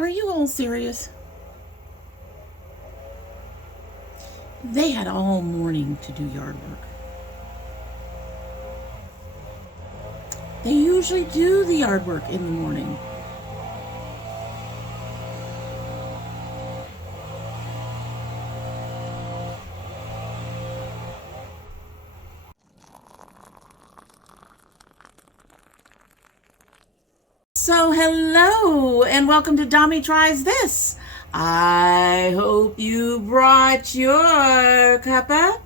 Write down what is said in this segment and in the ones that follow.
Are you all serious? They had all morning to do yard work. They usually do the yard work in the morning. So hello and welcome to domytriesthis. I hope you brought your cuppa.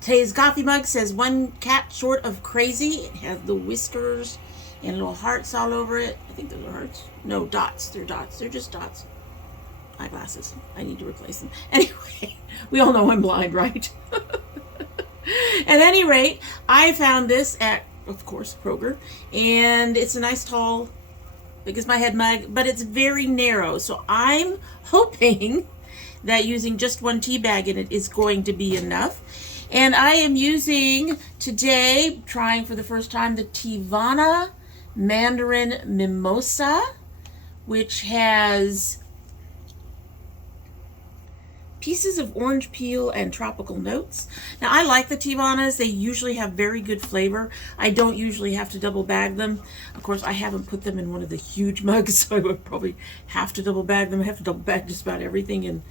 Today's coffee mug says one cat short of crazy. It has the whiskers and little hearts all over it. I think those are hearts. No, dots. They're dots. They're just dots. Eyeglasses. I need to replace them. Anyway, we all know I'm blind, right? At any rate, I found this at, of course, Kroger. And it's a nice tall, big as my head mug, but it's very narrow. So I'm hoping that using just one tea bag in it is going to be enough. And I am using today, trying for the first time, the Teavana Mandarin Mimosa, which has pieces of orange peel and tropical notes. Now I like the Teavanas. They usually have very good flavor. I don't usually have to double bag them. Of course, I haven't put them in one of the huge mugs, so I would probably have to double bag them. I have to double bag just about everything in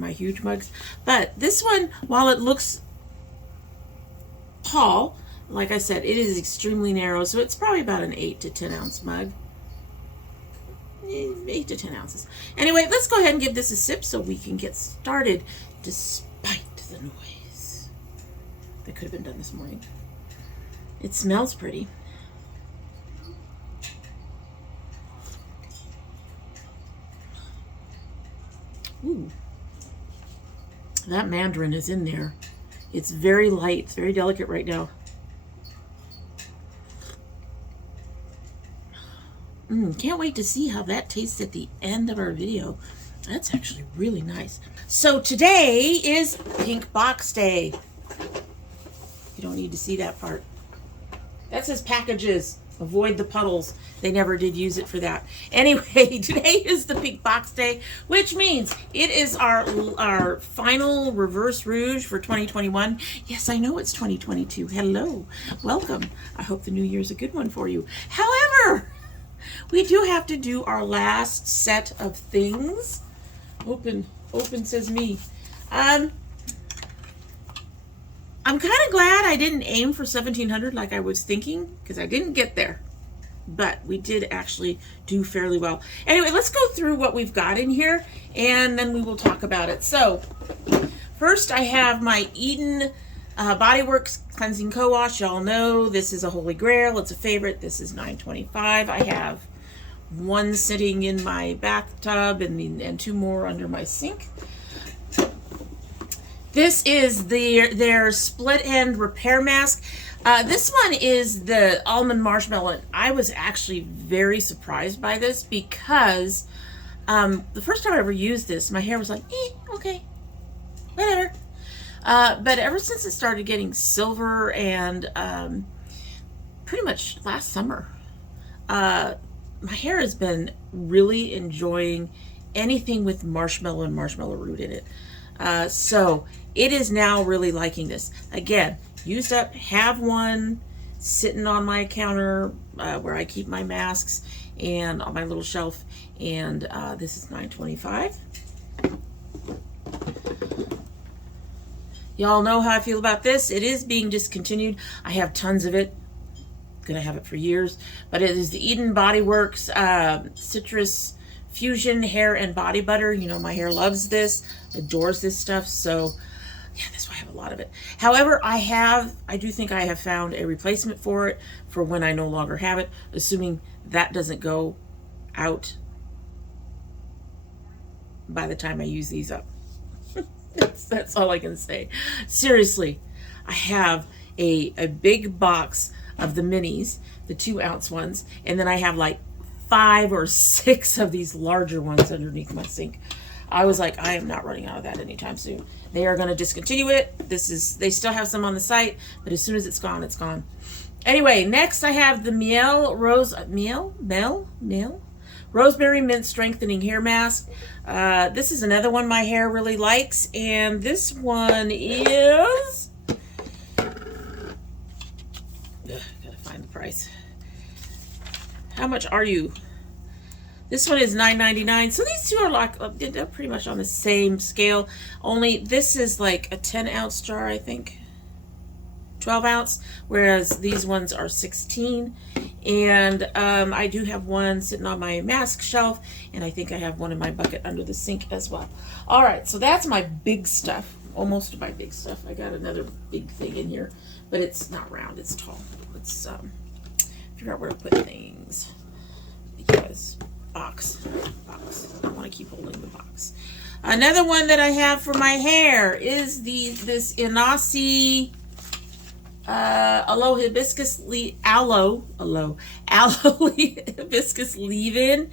my huge mugs. But this one, while it looks tall, like I said, it is extremely narrow, so it's probably about an 8 to 10 ounce mug. 8 to 10 ounces. Anyway, let's go ahead and give this a sip so we can get started, despite the noise that could have been done this morning. It smells pretty. Ooh, that mandarin is in there. It's very light, it's very delicate right now. Can't wait to see how that tastes at the end of our video. That's actually really nice. So today is Pink Box Day. You don't need to see that part. That says packages. Avoid the puddles. They never did use it for that. Anyway, today is the Pink Box Day, which means it is our final reverse rouge for 2021. Yes, I know it's 2022. Hello. Welcome. I hope the new year's a good one for you. However, we do have to do our last set of things. Open says me. I'm kind of glad I didn't aim for 1700 like I was thinking, because I didn't get there. But we did actually do fairly well. Anyway, let's go through what we've got in here, and then we will talk about it. So, first I have my Eaton Body Works Cleansing Co-Wash. Y'all know this is a holy grail. It's a favorite. This is $9.25. I have one sitting in my bathtub and two more under my sink. This is their split end repair mask. This one is the almond marshmallow. I was actually very surprised by this because the first time I ever used this, my hair was like, okay, whatever. But ever since it started getting silver and pretty much last summer, my hair has been really enjoying anything with marshmallow and marshmallow root in it. So it is now really liking this. Again, used up, have one sitting on my counter where I keep my masks and on my little shelf. And this is $9.25. Y'all know how I feel about this. It is being discontinued. I have tons of it. Gonna have it for years. But it is the Eaton Body Works Citrus Fusion Hair and Body Butter. You know, my hair loves this, adores this stuff. So yeah, that's why I have a lot of it. However, I do think I have found a replacement for it for when I no longer have it, assuming that doesn't go out by the time I use these up. That's all I can say. Seriously, I have a big box of the minis, the 2 ounce ones, and then I have like 5 or 6 of these larger ones underneath my sink. I was like, I am not running out of that anytime soon. They are going to discontinue it. They still have some on the site, but as soon as it's gone, it's gone. Anyway, next I have the Miel Rosemary Mint Strengthening Hair Mask. This is another one my hair really likes, and this one is... gotta find the price. How much are you? This one is $9.99. So these two are like, they're pretty much on the same scale. Only this is like a 10-ounce jar, I think. 12 ounce, whereas these ones are 16. And I do have one sitting on my mask shelf, and I think I have one in my bucket under the sink as well. All right, so that's my big stuff. Almost my big stuff. I got another big thing in here, but it's not round, it's tall. Let's figure out where to put things. Because box. I want to keep holding the box. Another one that I have for my hair is this Inasi aloe hibiscus hibiscus leave-in.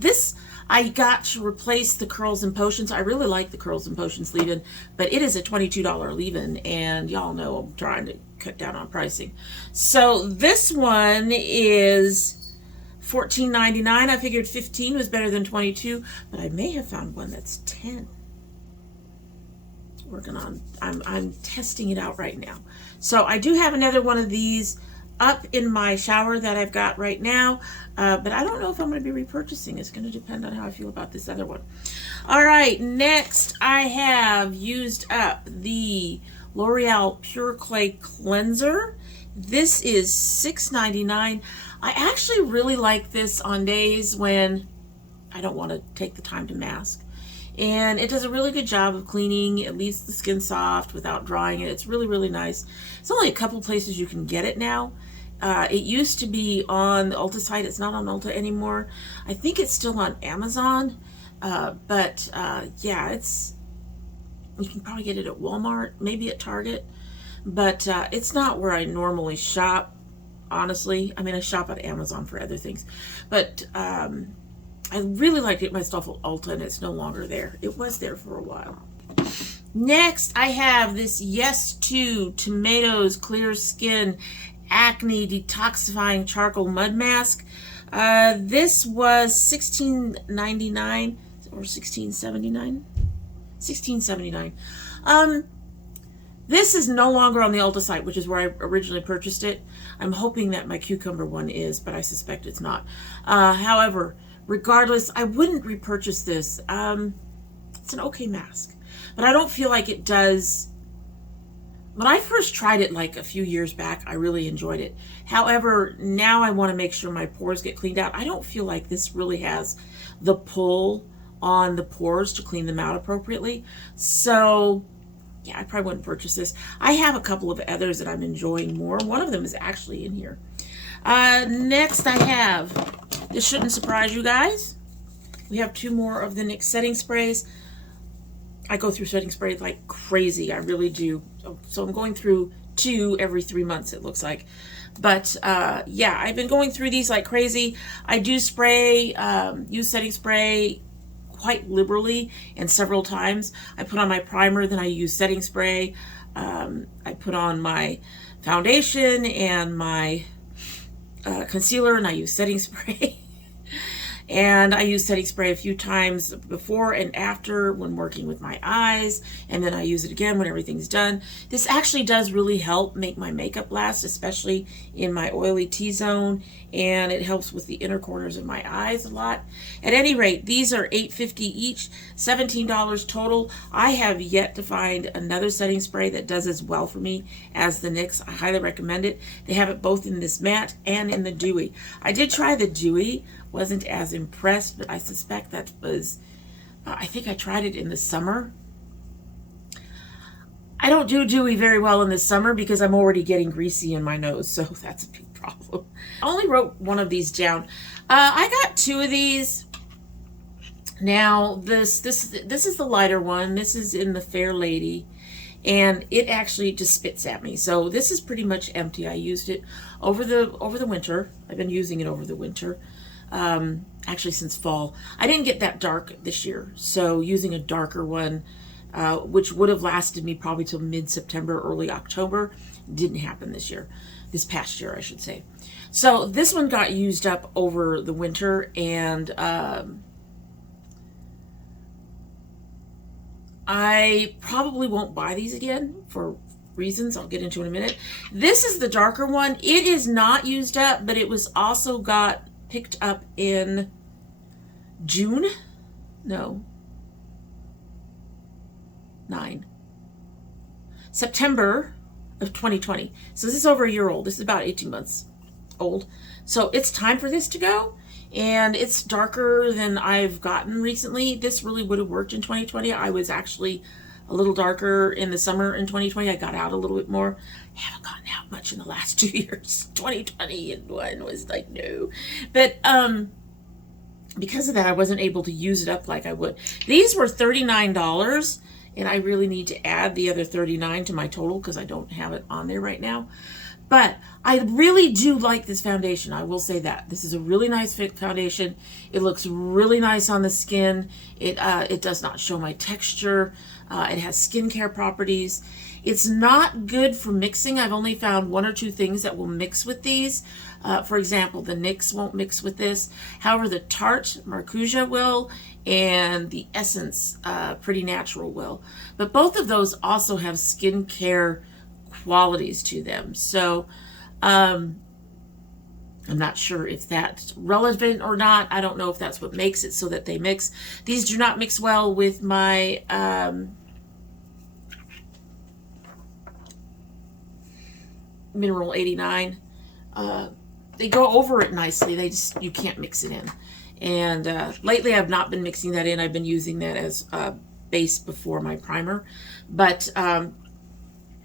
This I got to replace the Curls and Potions. I really like the Curls and Potions leave-in, but it is a $22 leave-in, and y'all know I'm trying to cut down on pricing. So this one is $14.99. I figured 15 was better than 22, but I may have found one that's 10. Working on, I'm testing it out right now. So I do have another one of these up in my shower that I've got right now, but I don't know if I'm going to be repurchasing. It's going to depend on how I feel about this other one. All right, next I have used up the L'Oreal Pure Clay Cleanser. This is $6.99. I actually really like this on days when I don't want to take the time to mask. And it does a really good job of cleaning. It leaves the skin soft without drying it. It's really, really nice. It's only a couple places you can get it now. It used to be on the Ulta site. It's not on Ulta anymore. I think it's still on Amazon. Yeah, you can probably get it at Walmart, maybe at Target. But it's not where I normally shop, honestly. I mean, I shop at Amazon for other things. But I really like it myself at Ulta, and it's no longer there. It was there for a while. Next, I have this Yes To Tomatoes Clear Skin Acne Detoxifying Charcoal Mud Mask. This was $16.99 or $16.79? $16.79. This is no longer on the Ulta site, which is where I originally purchased it. I'm hoping that my cucumber one is, but I suspect it's not. However, regardless, I wouldn't repurchase this. It's an okay mask, but I don't feel like it does. When I first tried it like a few years back, I really enjoyed it. However, now I want to make sure my pores get cleaned out. I don't feel like this really has the pull on the pores to clean them out appropriately. So yeah, I probably wouldn't purchase this. I have a couple of others that I'm enjoying more. One of them is actually in here. Next I have, this shouldn't surprise you guys, we have two more of the NYX Setting Sprays. I go through setting sprays like crazy. I really do. So I'm going through 2 every 3 months, it looks like. But yeah, I've been going through these like crazy. I do spray, use setting spray quite liberally and several times. I put on my primer, then I use setting spray. I put on my foundation and my concealer, and I use setting spray. And I use setting spray a few times before and after when working with my eyes, and then I use it again when everything's done. This actually does really help make my makeup last, especially in my oily T-zone, and it helps with the inner corners of my eyes a lot. At any rate, these are $8.50 each, $17 total. I have yet to find another setting spray that does as well for me as the NYX. I highly recommend it. They have it both in this matte and in the dewy. I did try the dewy, wasn't as impressed, but I suspect that was, I think I tried it in the summer. I don't do dewy very well in the summer because I'm already getting greasy in my nose, so that's a big problem. I only wrote one of these down. I got 2 of these. Now this is the lighter one. This is in the Fair Lady, and it actually just spits at me. So this is pretty much empty. I used it over the winter. I've been using it over the winter. Actually since fall. I didn't get that dark this year, so using a darker one, which would have lasted me probably till mid-September, early October, didn't happen this year. This past year, I should say. So this one got used up over the winter, and I probably won't buy these again for reasons I'll get into in a minute. This is the darker one. It is not used up, but it was also got picked up in June. No. September of 2020. So this is over a year old. This is about 18 months old. So it's time for this to go. And it's darker than I've gotten recently. This really would have worked in 2020. I was actually a little darker in the summer in 2020. I got out a little bit more. I haven't gotten out much in the last 2 years. 2020 and one was like, no. But because of that, I wasn't able to use it up like I would. These were $39, and I really need to add the other $39 to my total because I don't have it on there right now. But I really do like this foundation. I will say that. This is a really nice foundation. It looks really nice on the skin. It does not show my texture. It has skincare properties. It's not good for mixing. I've only found 1 or 2 things that will mix with these. For example, the NYX won't mix with this. However, the Tarte Marcuja will, and the Essence Pretty Natural will. But both of those also have skincare qualities to them. So I'm not sure if that's relevant or not. I don't know if that's what makes it so that they mix. These do not mix well with my Mineral 89. They go over it nicely. You can't mix it in. And lately I've not been mixing that in. I've been using that as a base before my primer. But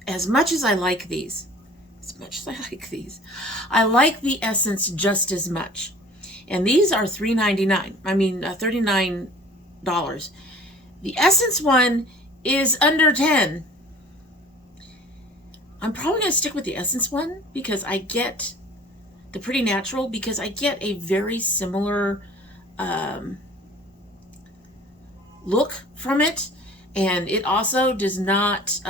as much as I like these, I like the Essence just as much. And these are $3.99. I mean, $39. The Essence one is under 10. I'm probably going to stick with the Essence one because I get the Pretty Natural, because I get a very similar look from it. And it also does not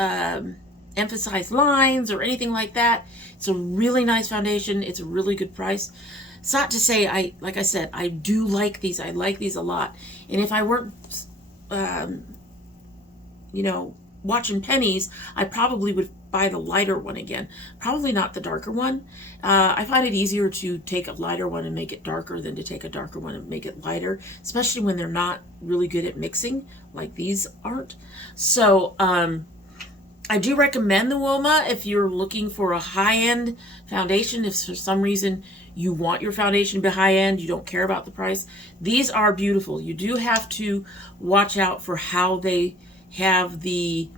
emphasize lines or anything like that. It's a really nice foundation. It's a really good price. It's not to say, like I said, I do like these. I like these a lot. And if I weren't, you know, watching pennies, I probably would buy the lighter one again. Probably not the darker one. I find it easier to take a lighter one and make it darker than to take a darker one and make it lighter, especially when they're not really good at mixing, like these aren't. So, I do recommend the Woma if you're looking for a high-end foundation. If for some reason you want your foundation to be high-end, you don't care about the price. These are beautiful. You do have to watch out for how they have the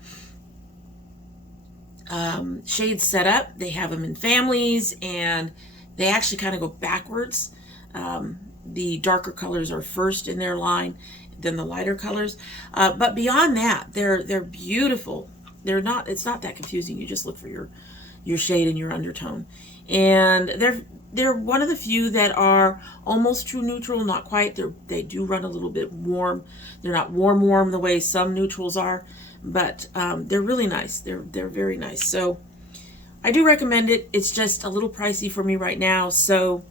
shades set up. They have them in families, and they actually kind of go backwards. The darker colors are first in their line, then the lighter colors. But beyond that, they're beautiful. It's not that confusing. You just look for your shade and your undertone. And they're one of the few that are almost true neutral, not quite. They do run a little bit warm. They're not warm the way some neutrals are, but they're really nice. They're very nice. So I do recommend it. It's just a little pricey for me right now. So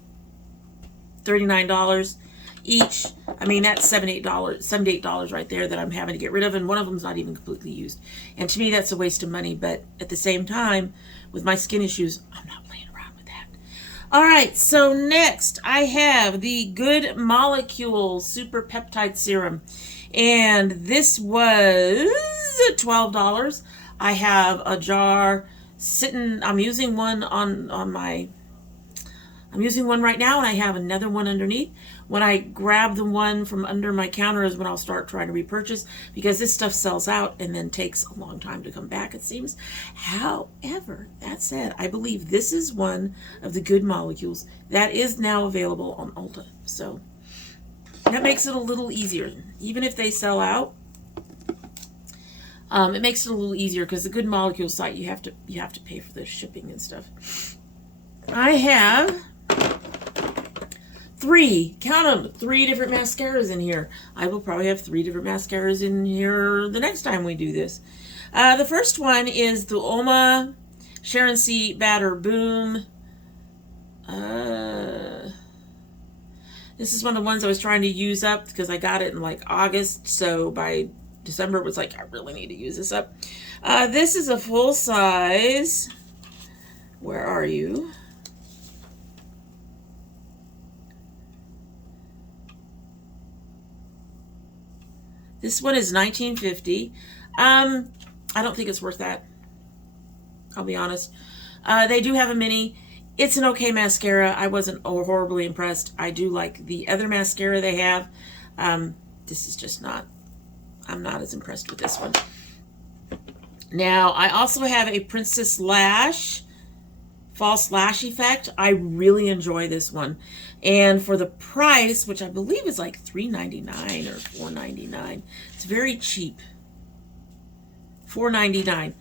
$39 each. I mean, that's $78 right there that I'm having to get rid of, and one of them's not even completely used. And to me, that's a waste of money. But at the same time, with my skin issues, I'm not playing around with that. All right, so next I have the Good Molecule Super Peptide Serum, and this was $12. I have a jar sitting. I'm using one I'm using one right now, and I have another one underneath. When I grab the one from under my counter is when I'll start trying to repurchase, because this stuff sells out and then takes a long time to come back, it seems. However, that said, I believe this is one of the Good Molecules that is now available on Ulta. So that makes it a little easier. Even if they sell out, it makes it a little easier, because the Good Molecule site, you have to pay for the shipping and stuff. I have count them, 3 different mascaras in here. I will probably have 3 different mascaras in here the next time we do this. The first one is the Oma Sharon C. Batter Boom This is one of the ones I was trying to use up because I got it in like August. So by December it was like, I really need to use this up. This is a full size. Where are you? This one is $19.50. I don't think it's worth that. I'll be honest. They do have a mini. It's an okay mascara. I wasn't horribly impressed. I do like the other mascara they have. This is just not, I'm not as impressed with this one. Now, I also have a Princess Lash False Lash Effect. I really enjoy this one. And for the price, which I believe is like $3.99 or $4.99, it's very cheap. $4.99.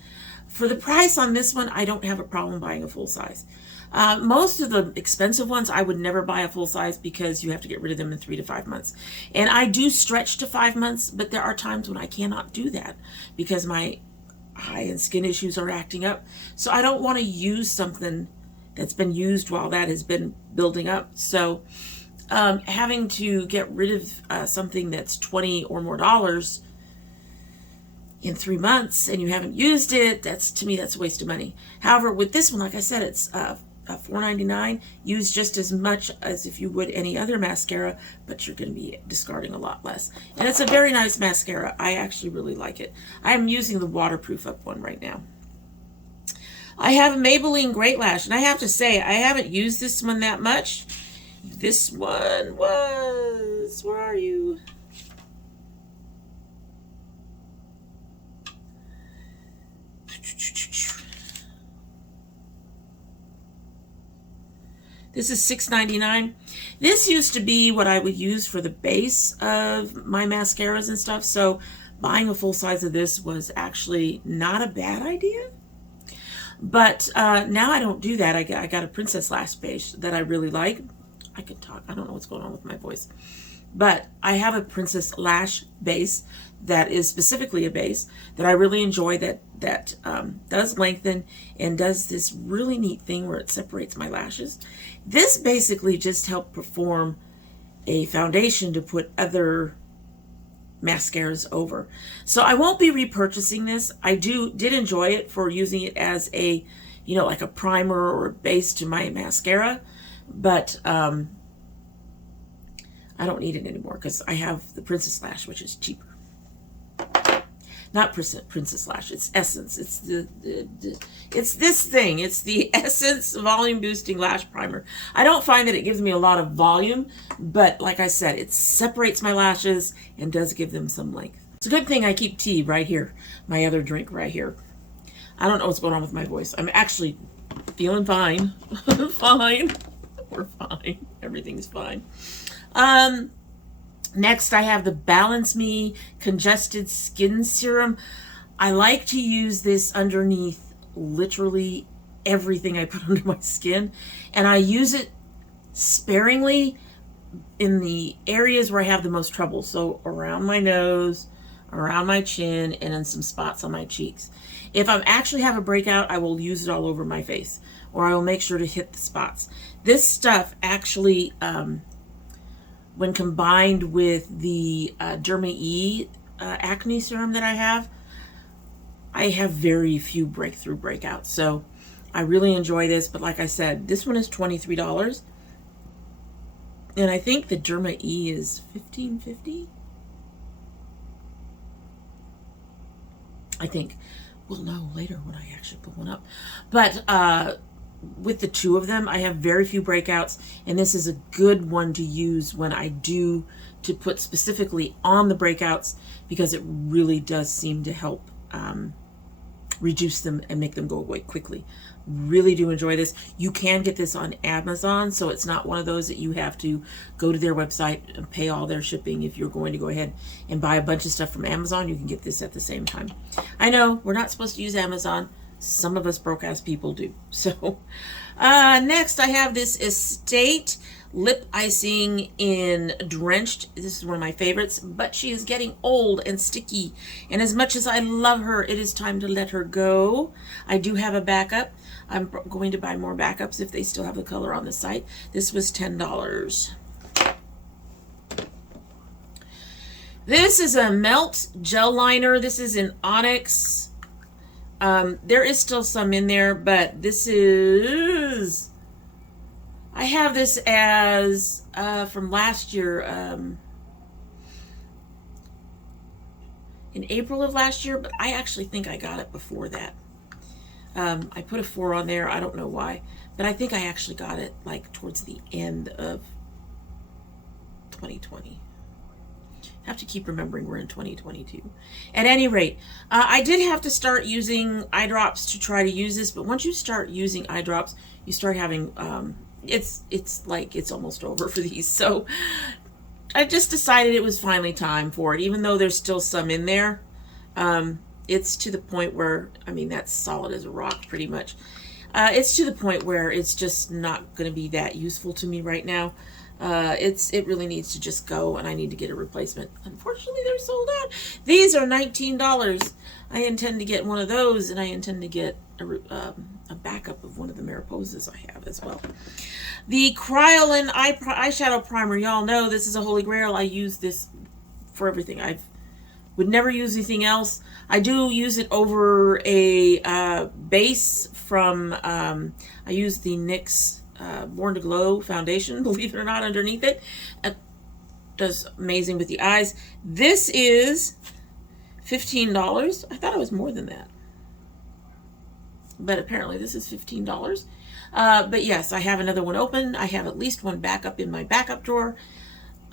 For the price on this one, I don't have a problem buying a full size. Most of the expensive ones, I would never buy a full size because you have to get rid of them in 3 to 5 months. And I do stretch to 5 months, but there are times when I cannot do that because my eye and skin issues are acting up. So I don't want to use something that's been used while that has been building up. So having to get rid of something that's $20 or more in 3 months and you haven't used it, to me that's a waste of money. However, with this one, like I said, it's $4.99. Use just as much as if you would any other mascara, but you're going to be discarding a lot less. And it's a very nice mascara. I actually really like it. I am using the waterproof up one right now. I have a Maybelline Great Lash, and I have to say, I haven't used this one that much. This one was, where are you? This is $6.99. This used to be what I would use for the base of my mascaras and stuff, so buying a full size of this was actually not a bad idea. But now I don't do that. I got a Princess Lash base that I really like. I could talk. I don't know what's going on with my voice. But I have a Princess Lash base that is specifically a base that I really enjoy that does lengthen and does this really neat thing where it separates my lashes. This basically just helped perform a foundation to put other mascaras over. So I won't be repurchasing this. I did enjoy it for using it as a, you know, like a primer or base to my mascara, but I don't need it anymore because I have the Princess Lash, which is cheaper. Not Princess Lash, it's Essence. It's it's this thing. It's the Essence Volume Boosting Lash Primer. I don't find that it gives me a lot of volume, but like I said, it separates my lashes and does give them some length. It's a good thing I keep tea right here, my other drink right here. I don't know what's going on with my voice. I'm actually feeling fine. Fine. We're fine. Everything's fine. Next, I have the Balance Me Congested Skin Serum. I like to use this underneath literally everything I put under my skin, and I use it sparingly in the areas where I have the most trouble. So around my nose, around my chin, and in some spots on my cheeks. If I actually have a breakout, I will use it all over my face, or I will make sure to hit the spots. This stuff actually, when combined with the Derma acne serum that I have very few breakouts. So I really enjoy this, but like I said, this one is $23. And I think the Derma E is $15.50. I think. We'll know later when I actually put one up. But with the two of them, I have very few breakouts, and this is a good one to use when I do to put specifically on the breakouts, because it really does seem to help reduce them and make them go away quickly. Really do enjoy this. You can get this on Amazon, so it's not one of those that you have to go to their website and pay all their shipping. If you're going to go ahead and buy a bunch of stuff from Amazon, you can get this at the same time. I know we're not supposed to use Amazon. Some of us broke-ass people do. So next I have this Estate lip icing in Drenched. This is one of my favorites, but she is getting old and sticky. And as much as I love her, it is time to let her go. I do have a backup. I'm going to buy more backups if they still have the color on the site. This was $10. This is a Melt Gel Liner. This is in Onyx. There is still some in there, but this is... I have this as from last year, in April of last year, but I actually think I got it before that. I put a 4 on there. I don't know why, but I think I actually got it like towards the end of 2020. I have to keep remembering we're in 2022. At any rate, I did have to start using eye drops to try to use this, but once you start using eye drops, you start having, it's like it's almost over for these. So I just decided it was finally time for it, even though there's still some in there. It's to the point where, I mean, that's solid as a rock pretty much. It's to the point where it's just not going to be that useful to me right now. It really needs to just go, and I need to get a replacement. Unfortunately, they're sold out. These are $19. I intend to get one of those, and I intend to get a backup of one of the Mariposas I have as well. The Kryolan eyeshadow primer. Y'all know this is a holy grail. I use this for everything. I would never use anything else. I do use it over a base from, I use the NYX Born to Glow foundation, believe it or not, underneath it. It does amazing with the eyes. This is $15. I thought it was more than that, but apparently this is $15. But yes, I have another one open. I have at least one backup in my backup drawer.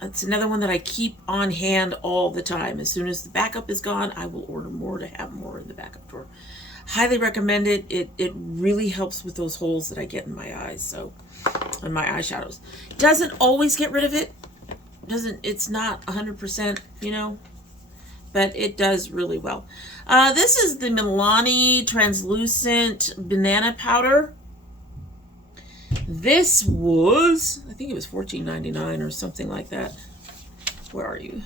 It's another one that I keep on hand all the time. As soon as the backup is gone, I will order more to have more in the backup drawer. Highly recommend it. It really helps with those holes that I get in my eyes, so, on my eyeshadows. Doesn't always get rid of it. It's not 100%, you know, but it does really well. This is the Milani Translucent Banana Powder. This was, I think it was $14.99 or something like that. Where are you?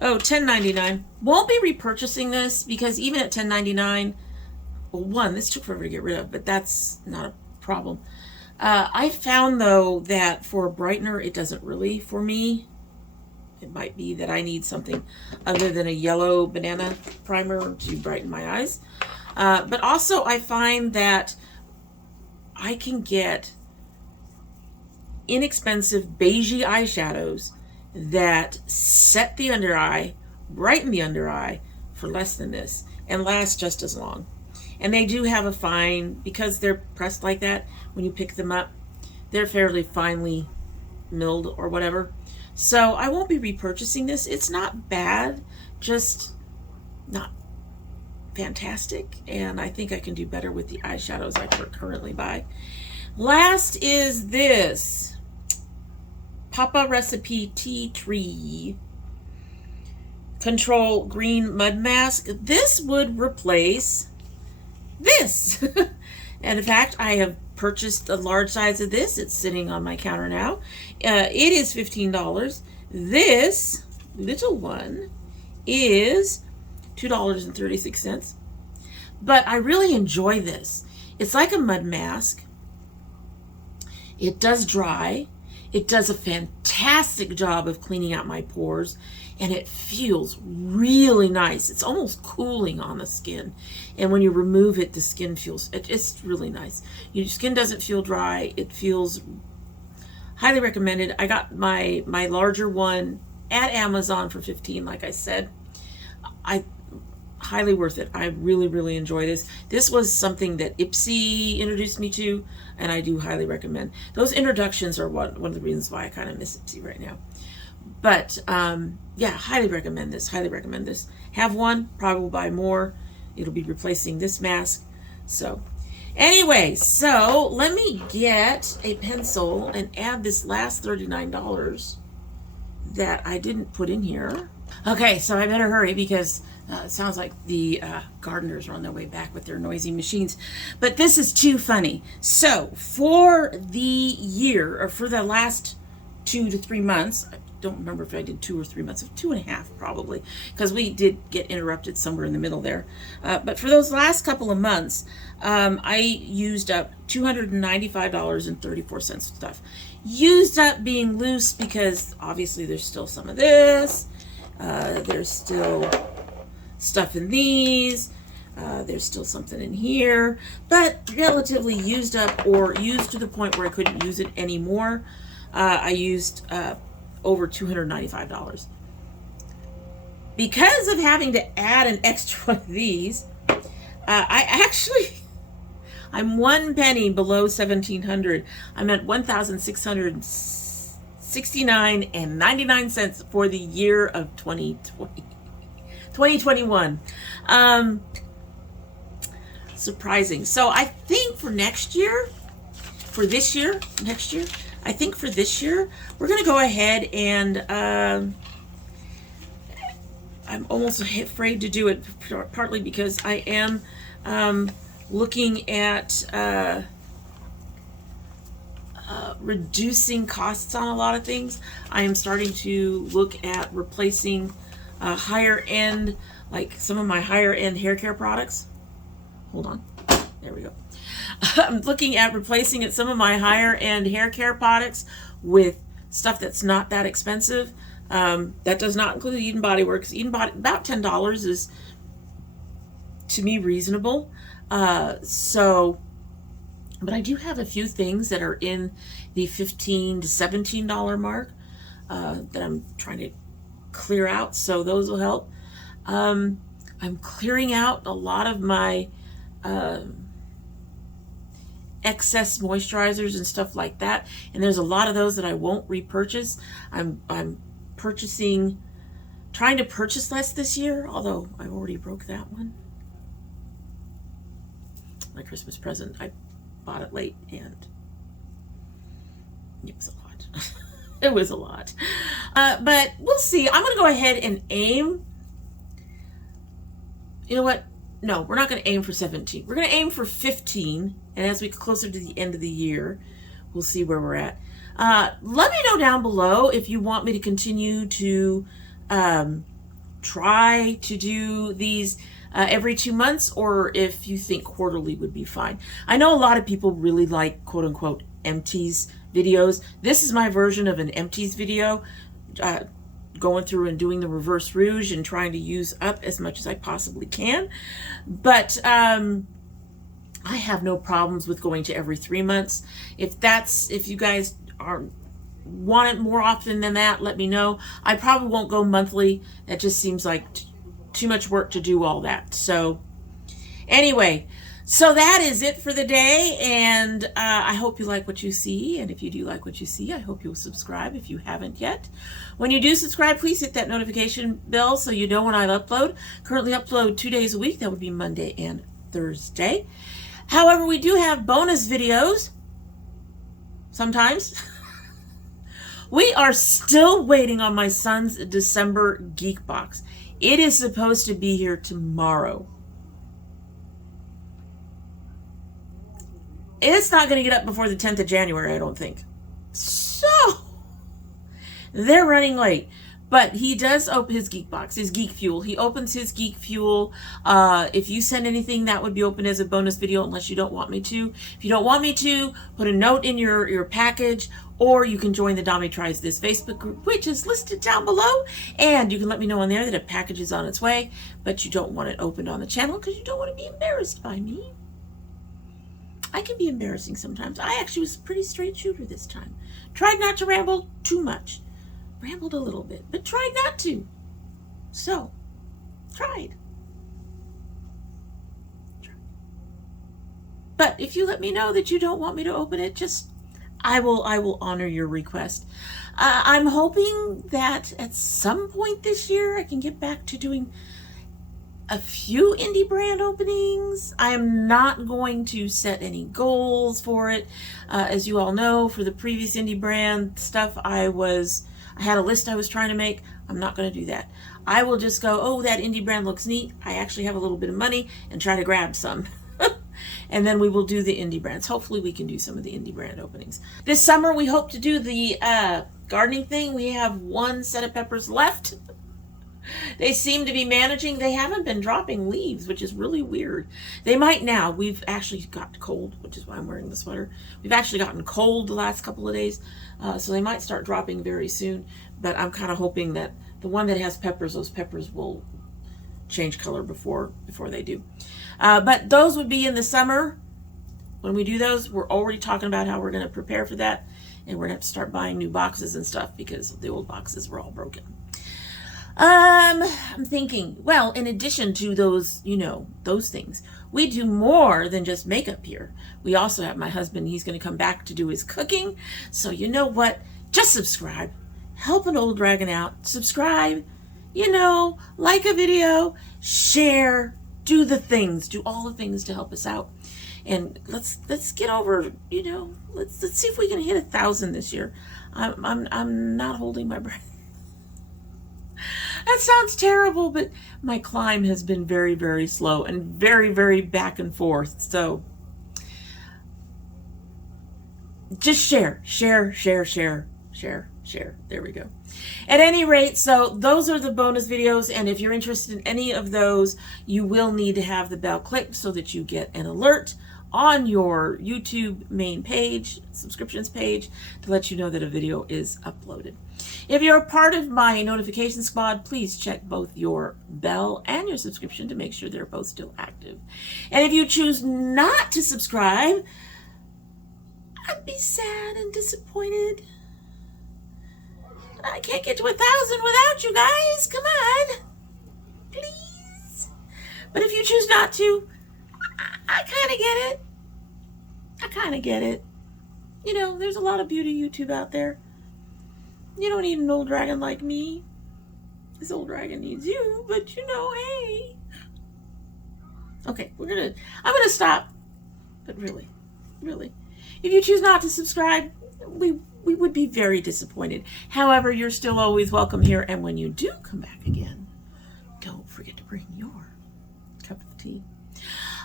Oh, $10.99. Won't be repurchasing this because even at $10.99, well, one, this took forever to get rid of, but that's not a problem. I found, though, that for a brightener, it doesn't really for me. It might be that I need something other than a yellow banana primer to brighten my eyes. But also, I find that I can get inexpensive beigey eyeshadows that set the under eye, brighten the under eye for less than this, and last just as long. And they do have a fine, because they're pressed like that, when you pick them up, they're fairly finely milled or whatever. So I won't be repurchasing this. It's not bad, just not fantastic, and I think I can do better with the eyeshadows I currently buy. Last is this Papa Recipe Tea Tree Control Green Mud Mask. This would replace this. And in fact, I have purchased a large size of this. It's sitting on my counter now. It is $15. This little one is $2.36. But I really enjoy this. It's like a mud mask. It does dry. It does a fantastic job of cleaning out my pores, and it feels really nice. It's almost cooling on the skin, and when you remove it, the skin feels, it's really nice. Your skin doesn't feel dry. It feels highly recommended. I got my larger one at Amazon for $15, like I said. Highly worth it. I really, really enjoy this. This was something that Ipsy introduced me to, and I do highly recommend. Those introductions are one of the reasons why I kind of miss Ipsy right now. But yeah, highly recommend this. Highly recommend this. Have one, probably will buy more. It'll be replacing this mask. So anyway, so let me get a pencil and add this last $39 that I didn't put in here. Okay, so I better hurry because it sounds like the gardeners are on their way back with their noisy machines. But this is too funny. So for the year, or for the last 2 to 3 months, I don't remember if I did 2 or 3 months, 2.5 probably, because we did get interrupted somewhere in the middle there. But for those last couple of months, I used up $295.34 of stuff. Used up being loose because obviously there's still some of this. There's still stuff in these. There's still something in here, but relatively used up, or used to the point where I couldn't use it anymore. I used over $295. Because of having to add an extra one of these, I'm 1 penny below 1,700. I'm at 1,669.99 for the year of 2021. Surprising. So I think for next year, I think for this year, we're going to go ahead and I'm almost afraid to do it, partly because I am looking at reducing costs on a lot of things. I am starting to look at replacing higher end, like some of my higher end hair care products. Hold on. There we go. I'm looking at replacing some of my higher end hair care products with stuff that's not that expensive. That does not include Eden Body Works. Eden Body, about $10 is, to me, reasonable. But I do have a few things that are in the $15 to $17 mark that I'm trying to clear out, so those will help. I'm clearing out a lot of my excess moisturizers and stuff like that, and there's a lot of those that I won't repurchase. I'm trying to purchase less this year, although I already broke that one. My Christmas present, I bought it late, and it was a lot. It was a lot. But we'll see. I'm going to go ahead and aim. You know what? No, we're not going to aim for 17. We're going to aim for 15. And as we get closer to the end of the year, we'll see where we're at. Let me know down below if you want me to continue to try to do these every 2 months, or if you think quarterly would be fine. I know a lot of people really like quote-unquote empties videos. This is my version of an empties video, going through and doing the reverse rouge and trying to use up as much as I possibly can. But I have no problems with going to every 3 months. If you guys want it more often than that, let me know. I probably won't go monthly. That just seems like too much work to do all that. So anyway, so that is it for the day, and I hope you like what you see, and if you do like what you see, I hope you'll subscribe if you haven't yet. When you do subscribe, please hit that notification bell so you know when I upload. Currently upload 2 days a week. That would be Monday and Thursday. However, we do have bonus videos sometimes. We are still waiting on my son's December Geek Box. It is supposed to be here tomorrow. It's not going to get up before the 10th of January, I don't think. So, they're running late. But he does open his Geek Box, his Geek Fuel. He opens his Geek Fuel. If you send anything, that would be open as a bonus video unless you don't want me to. If you don't want me to, put a note in your package, or you can join the Domi Tries This Facebook group, which is listed down below. And you can let me know on there that a package is on its way, but you don't want it opened on the channel because you don't want to be embarrassed by me. I can be embarrassing sometimes. I actually was a pretty straight shooter this time. Tried not to ramble too much. Rambled a little bit, but tried not to. So, tried. But if you let me know that you don't want me to open it, just I will honor your request. I'm hoping that at some point this year I can get back to doing a few indie brand openings. I am not going to set any goals for it. As you all know, for the previous indie brand stuff, I had a list I was trying to make. I'm not going to do that. I will just go, oh, that indie brand looks neat. I actually have a little bit of money, and try to grab some. And then we will do the indie brands. Hopefully we can do some of the indie brand openings. This summer we hope to do the gardening thing. We have one set of peppers left. They seem to be managing. They haven't been dropping leaves, which is really weird. They might now. We've actually got cold, which is why I'm wearing the sweater. We've actually gotten cold the last couple of days, so they might start dropping very soon. But I'm kind of hoping that the one that has peppers, those peppers will change color before they do. But those would be in the summer. When we do those, we're already talking about how we're going to prepare for that. And we're going to have to start buying new boxes and stuff because the old boxes were all broken. I'm thinking, well, in addition to those, you know, those things, we do more than just makeup here. We also have my husband. He's going to come back to do his cooking. So you know what? Just subscribe. Help an old dragon out. Subscribe. You know, like a video, share, do the things, do all the things to help us out. And let's get over, you know, let's see if we can hit 1,000 this year. I'm not holding my breath. That sounds terrible, but my climb has been very, very slow and very, very back and forth. So just share. There we go. At any rate, so those are the bonus videos, and if you're interested in any of those, you will need to have the bell clicked so that you get an alert on your YouTube main page, subscriptions page, to let you know that a video is uploaded. If you're a part of my notification squad, please check both your bell and your subscription to make sure they're both still active. And if you choose not to subscribe, I'd be sad and disappointed. I can't get to 1,000 without you guys. Come on. Please. But if you choose not to, I kind of get it. You know, there's a lot of beauty YouTube out there. You don't need an old dragon like me. This old dragon needs you, but you know, hey. Okay, I'm gonna stop. But really, if you choose not to subscribe, we would be very disappointed. However, you're still always welcome here, and when you do come back again, don't forget to bring your cup of tea.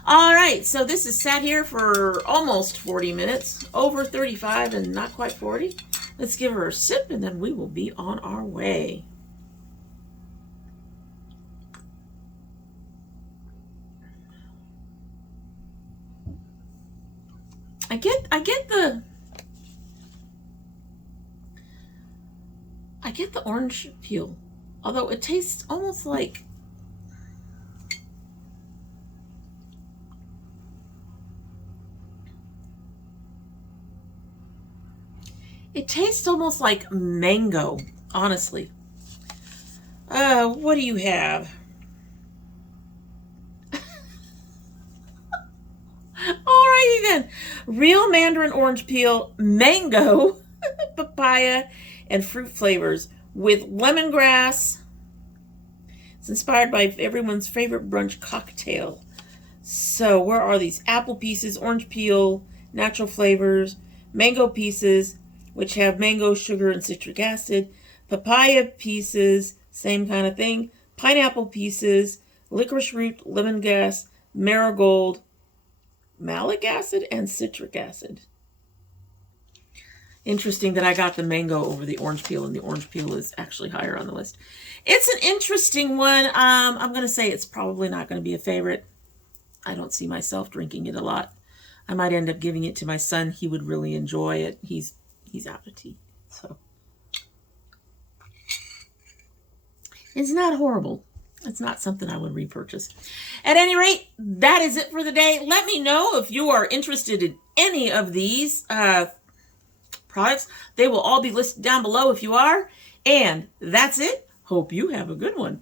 All right, so this has sat here for almost 40 minutes, over 35 and not quite 40. Let's give her a sip, and then we will be on our way. I get the orange peel, although it tastes almost like mango, honestly. What do you have? Alrighty then. Real Mandarin orange peel, mango, papaya, and fruit flavors with lemongrass. It's inspired by everyone's favorite brunch cocktail. So where are these? Apple pieces, orange peel, natural flavors, mango pieces, which have mango, sugar, and citric acid, papaya pieces, same kind of thing, pineapple pieces, licorice root, lemongrass, marigold, malic acid, and citric acid. Interesting that I got the mango over the orange peel, and the orange peel is actually higher on the list. It's an interesting one. I'm going to say it's probably not going to be a favorite. I don't see myself drinking it a lot. I might end up giving it to my son. He would really enjoy it. He's out of tea, so it's not horrible. It's not something I would repurchase. At any rate, that is it for the day. Let me know if you are interested in any of these products. They will all be listed down below if you are. And that's it. Hope you have a good one.